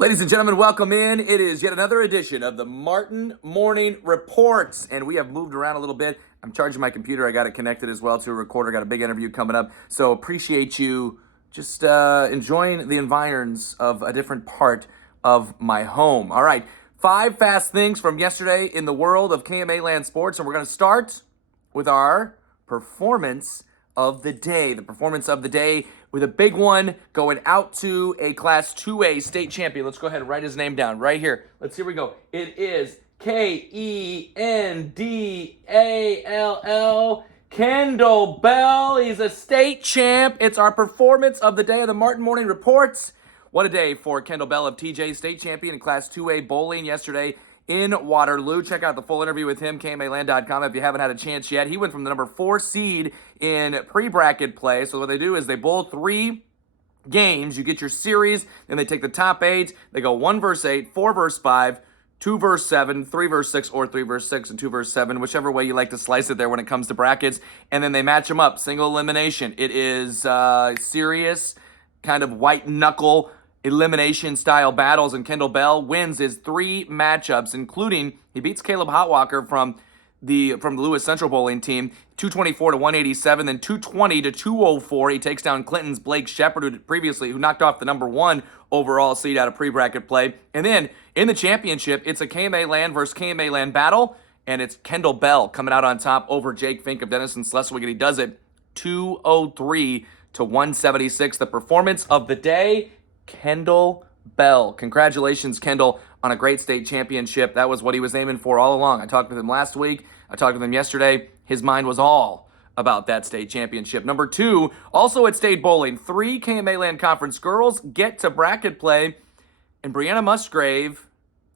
Ladies and gentlemen, welcome in. It is yet another edition of the Martin Morning Reports, and we have moved around a little bit. I'm charging my computer. I got it connected as well to a recorder. Got a big interview coming up, so appreciate you just enjoying the environs of a different part of my home. All right, 5 fast things from yesterday in the world of KMA land sports, and we're going to start with our performance of the day. The performance of the day with a big one going out to a Class 2A state champion. Let's go ahead and write his name down right here. Here we go. It is Kendall, Kendall Bell. He's a state champ. It's our performance of the day of the Martin Morning Reports. What a day for Kendall Bell of TJ, state champion in Class 2A bowling yesterday in Waterloo. Check out the full interview with him, KMAland.com, if you haven't had a chance yet. He went from the number 4 seed in pre-bracket play. So what they do is they bowl 3 games. You get your series, then they take the top 8. They go 1 versus 8, 4 versus 5, 2 versus 7, 3 versus 6, or 3 versus 6 and 2 versus 7, whichever way you like to slice it there when it comes to brackets. And then they match them up, single elimination. It is serious, kind of white knuckle elimination style battles, and Kendall Bell wins his 3 matchups, including he beats Caleb Hotwalker from the Lewis Central bowling team 224 to 187, then 220 to 204. He takes down Clinton's Blake Shepard, who knocked off the number 1 overall seed out of pre-bracket play. And then in the championship, it's a KMA land versus KMA land battle, and it's Kendall Bell coming out on top over Jake Fink of Denison Schleswig, and he does it 203 to 176. The performance of the day, Kendall Bell. Congratulations, Kendall, on a great state championship. That was what he was aiming for all along. I talked with him last week. I talked with him yesterday. His mind was all about that state championship. Number 2, also at state bowling, 3 KMA Land Conference girls get to bracket play, and Brianna Musgrave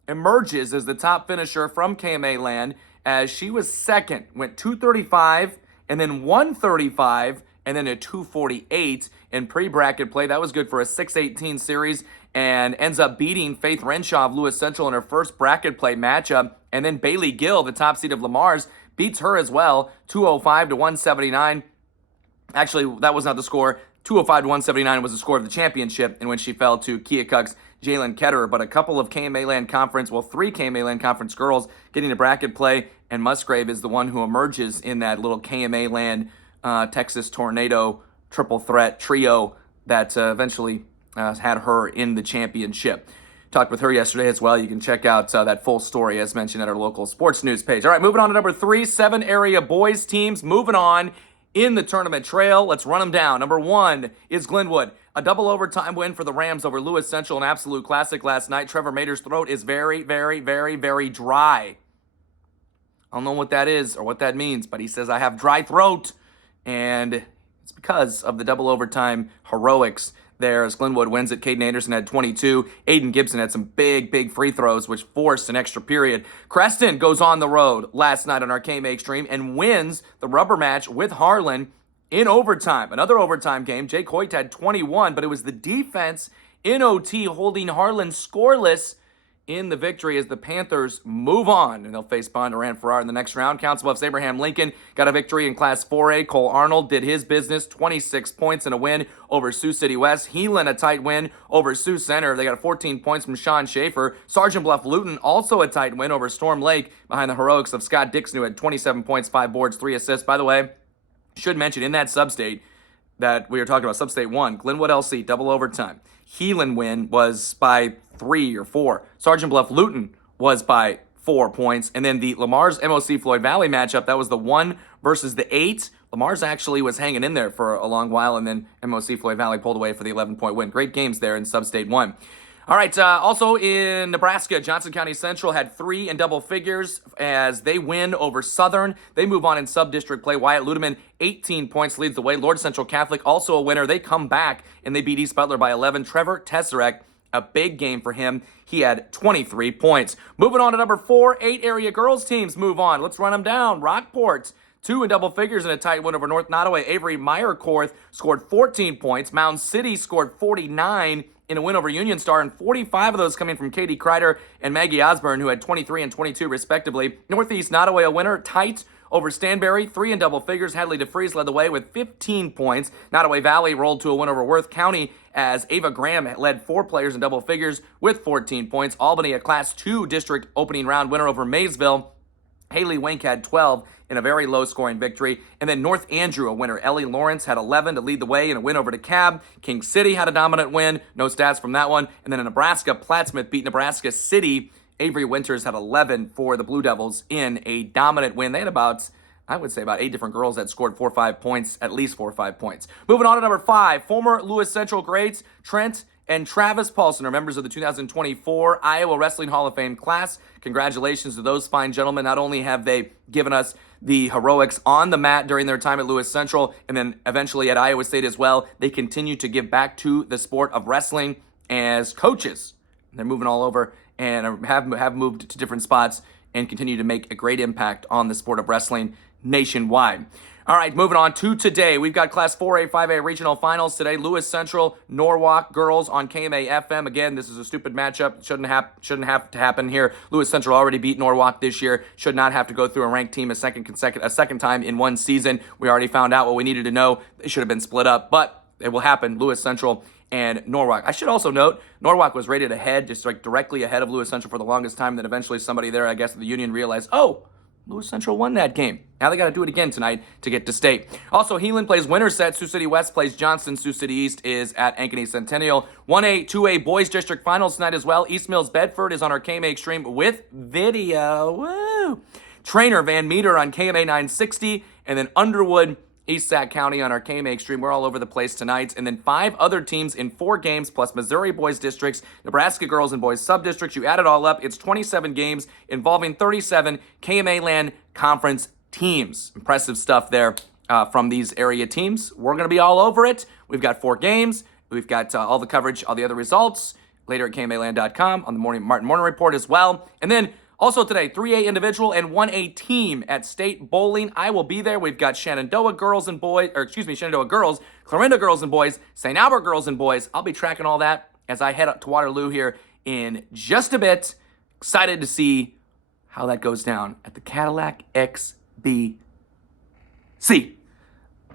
emerges as the top finisher from KMA Land as she was second, went 235 and then 135 and then a 248 in pre-bracket play. That was good for a 6-18 series, and ends up beating Faith Renshaw of Lewis Central in her first bracket play matchup. And then Bailey Gill, the top seed of Lamar's, beats her as well, 205 to 179. Actually, that was not the score. 205 to 179 was the score of the championship, in which she fell to Keokuk's Jalen Ketterer. But a couple of KMA Land Conference, 3 KMA Land Conference girls getting to bracket play, and Musgrave is the one who emerges in that little KMA Land Texas Tornado triple threat trio that eventually had her in the championship. Talked with her yesterday as well. You can check out that full story as mentioned at our local sports news page. All right, moving on to number 3, 7 area boys teams. Moving on in the tournament trail. Let's run them down. Number 1 is Glenwood. A double overtime win for the Rams over Lewis Central, an absolute classic last night. Trevor Mader's throat is very, very, very, very dry. I don't know what that is or what that means, but he says, I have dry throat. And it's because of the double overtime heroics there as Glenwood wins it. Caden Anderson had 22. Aiden Gibson had some big free throws, which forced an extra period. Creston goes on the road last night on our KMA Extreme and wins the rubber match with Harlan in overtime. Another overtime game. Jake Hoyt had 21, but it was the defense in OT holding Harlan scoreless in the victory as the Panthers move on, and they'll face Bondurant Farrar in the next round. Council Bluffs Abraham Lincoln got a victory in Class 4A. Cole Arnold did his business, 26 points in a win over Sioux City West. Heelan, a tight win over Sioux Center. They got 14 points from Sean Schaefer. Sergeant Bluff Luton, also a tight win over Storm Lake behind the heroics of Scott Dixon, who had 27 points, 5 boards, 3 assists. By the way, should mention in that sub-state that we were talking about, sub-state 1, Glenwood LC, double overtime. Heelan win was by 3 or 4. Sergeant Bluff Luton was by 4 points. And then the Lamar's MOC Floyd Valley matchup, that was the 1 versus the 8. Lamar's actually was hanging in there for a long while, and then MOC Floyd Valley pulled away for the 11-point win. Great games there in Sub-State 1. All right, also in Nebraska, Johnson County Central had 3 in double figures as they win over Southern. They move on in sub-district play. Wyatt Ludeman, 18 points, leads the way. Lord Central Catholic, also a winner. They come back, and they beat East Butler by 11. Trevor Tesserek, a big game for him. He had 23 points. Moving on to number 4, 8 area girls teams move on. Let's run them down. Rockport, 2 in double figures in a tight win over North Nottoway. Avery Meyerkorth scored 14 points. Mound City scored 49 in a win over Union Star, and 45 of those coming from Katie Kreider and Maggie Osborne, who had 23 and 22 respectively. Northeast Nottoway a winner, tight over Stanberry, 3 in double figures. Hadley DeFries led the way with 15 points. Nottoway Valley rolled to a win over Worth County as Ava Graham led 4 players in double figures with 14 points. Albany, a Class 2 district opening round winner over Maysville. Haley Wink had 12 in a very low-scoring victory. And then North Andrew, a winner. Ellie Lawrence had 11 to lead the way in a win over DeKalb. King City had a dominant win. No stats from that one. And then in Nebraska, Plattsmouth beat Nebraska City. Avery Winters had 11 for the Blue Devils in a dominant win. They had about 8 different girls that scored 4 or 5 points, at least 4 or 5 points. Moving on to number 5, former Lewis Central greats Trent and Travis Paulson are members of the 2024 Iowa Wrestling Hall of Fame class. Congratulations to those fine gentlemen. Not only have they given us the heroics on the mat during their time at Lewis Central and then eventually at Iowa State as well, they continue to give back to the sport of wrestling as coaches. They're moving all over and have moved to different spots and continue to make a great impact on the sport of wrestling nationwide. All right, moving on to today. We've got Class 4A, 5A regional finals today. Lewis Central, Norwalk girls on KMA FM. Again, this is a stupid matchup. Shouldn't have to happen here. Lewis Central already beat Norwalk this year. Should not have to go through a ranked team a second time in one season. We already found out what we needed to know. They should have been split up, but it will happen. Lewis Central and Norwalk. I should also note, Norwalk was rated ahead, just like directly ahead of Lewis Central for the longest time. Then eventually somebody there, I guess, at the union realized, oh, Lewis Central won that game. Now they got to do it again tonight to get to state. Also, Heelan plays winner set. Sioux City West plays Johnston. Sioux City East is at Ankeny Centennial. 1A, 2A boys district finals tonight as well. East Mills Bedford is on our KMA Extreme with video. Woo! Trainer Van Meter on KMA 960. And then Underwood, East Sac County on our KMA Extreme. We're all over the place tonight. And then 5 other teams in 4 games, plus Missouri boys districts, Nebraska girls and boys sub-districts. You add it all up, it's 27 games involving 37 KMA Land Conference teams. Impressive stuff there from these area teams. We're going to be all over it. We've got 4 games. We've got all the coverage, all the other results later at KMAland.com on the Martin Morning Report as well. And then also today, 3A individual and 1A team at State Bowling. I will be there. We've got Shenandoah girls, Clarinda girls and boys, St. Albert girls and boys. I'll be tracking all that as I head up to Waterloo here in just a bit. Excited to see how that goes down at the Cadillac XBC.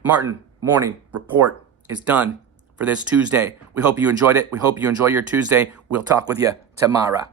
Martin Morning Report is done for this Tuesday. We hope you enjoyed it. We hope you enjoy your Tuesday. We'll talk with you tomorrow.